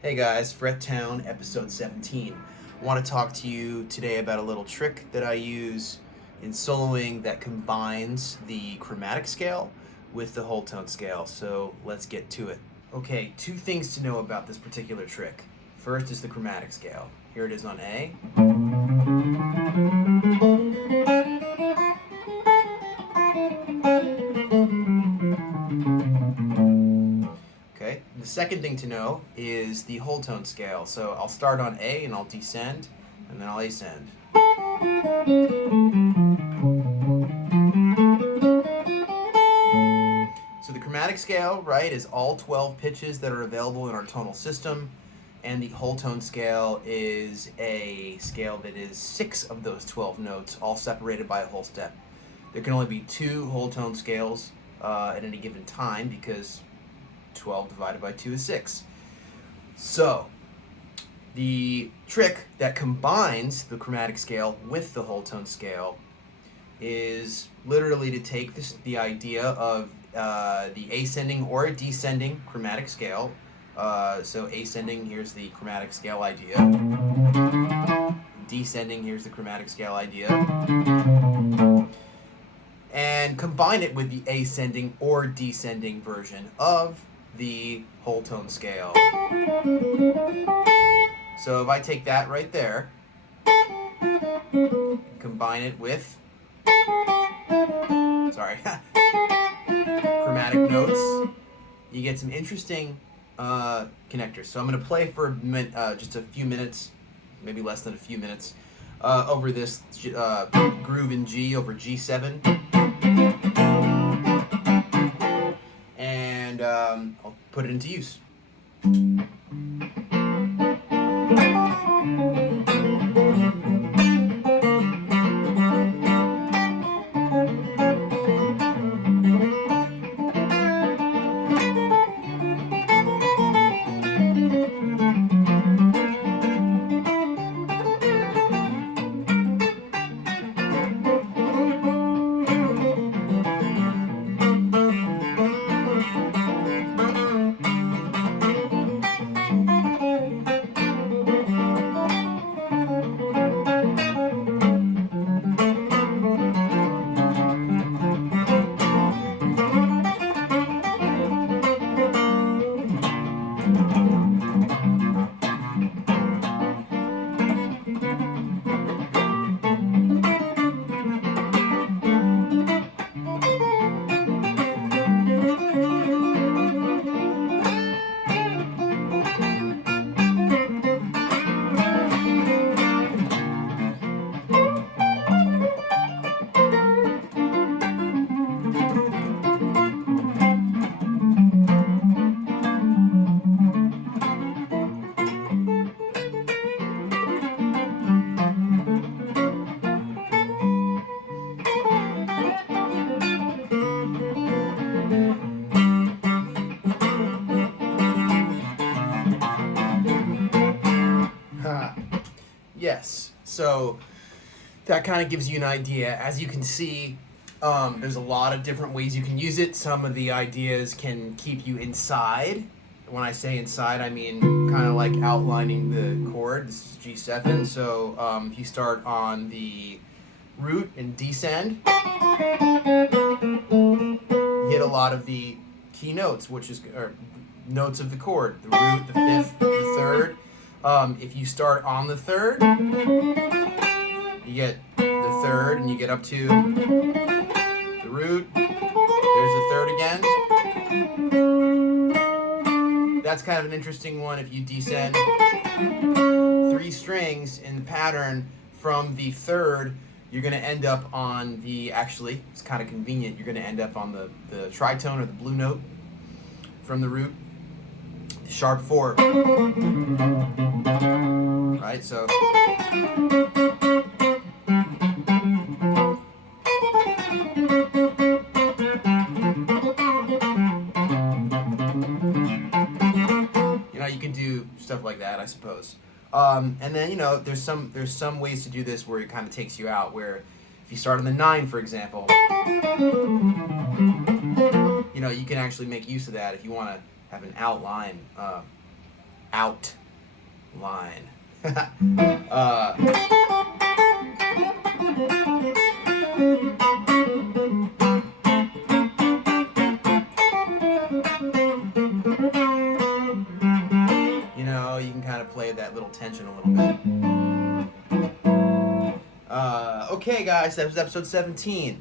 Hey guys, Fret Town, episode 17. I want to talk to you today about a little trick that I use in soloing that combines the chromatic scale with the whole tone scale. So let's get to it. Okay, two things to know about this particular trick. First is the chromatic scale. Here it is on A. Okay, the second thing to know is the whole tone scale. So I'll start on A and I'll descend, and then I'll ascend. So the chromatic scale, right, is all 12 pitches that are available in our tonal system, and the whole tone scale is a scale that is 6 of those 12 notes, all separated by a whole step. There can only be 2 whole tone scales at any given time because 12 divided by 2 is 6. So the trick that combines the chromatic scale with the whole tone scale is literally to take the idea of the ascending or descending chromatic scale. So ascending, here's the chromatic scale idea. Descending, here's the chromatic scale idea. And combine it with the ascending or descending version of the whole tone scale. So if I take that right there, combine it with chromatic notes, you get some interesting connectors. So I'm going to play for just a few minutes, maybe less than a few minutes, over this groove in G over G7. And I'll put it into use. Yes, so that kind of gives you an idea. As you can see, there's a lot of different ways you can use it. Some of the ideas can keep you inside. When I say inside, I mean kind of like outlining the chord. This is G7, so if you start on the root and descend, you hit a lot of the key notes, or notes of the chord, the root, the fifth, the third. If you start on the third, you get the third and you get up to the root. There's the third again. That's kind of an interesting one. If you descend 3 strings in the pattern from the third, you're going to end up on actually, it's kind of convenient, you're going to end up on the tritone or the blue note from the root. Sharp 4. Right, so you can do stuff like that, I suppose. And then there's some ways to do this where it kind of takes you out. Where if you start on the 9, for example, you can actually make use of that if you want to have an outline out line. You know, you can kind of play that little tension a little bit. Okay, guys, that was episode 17.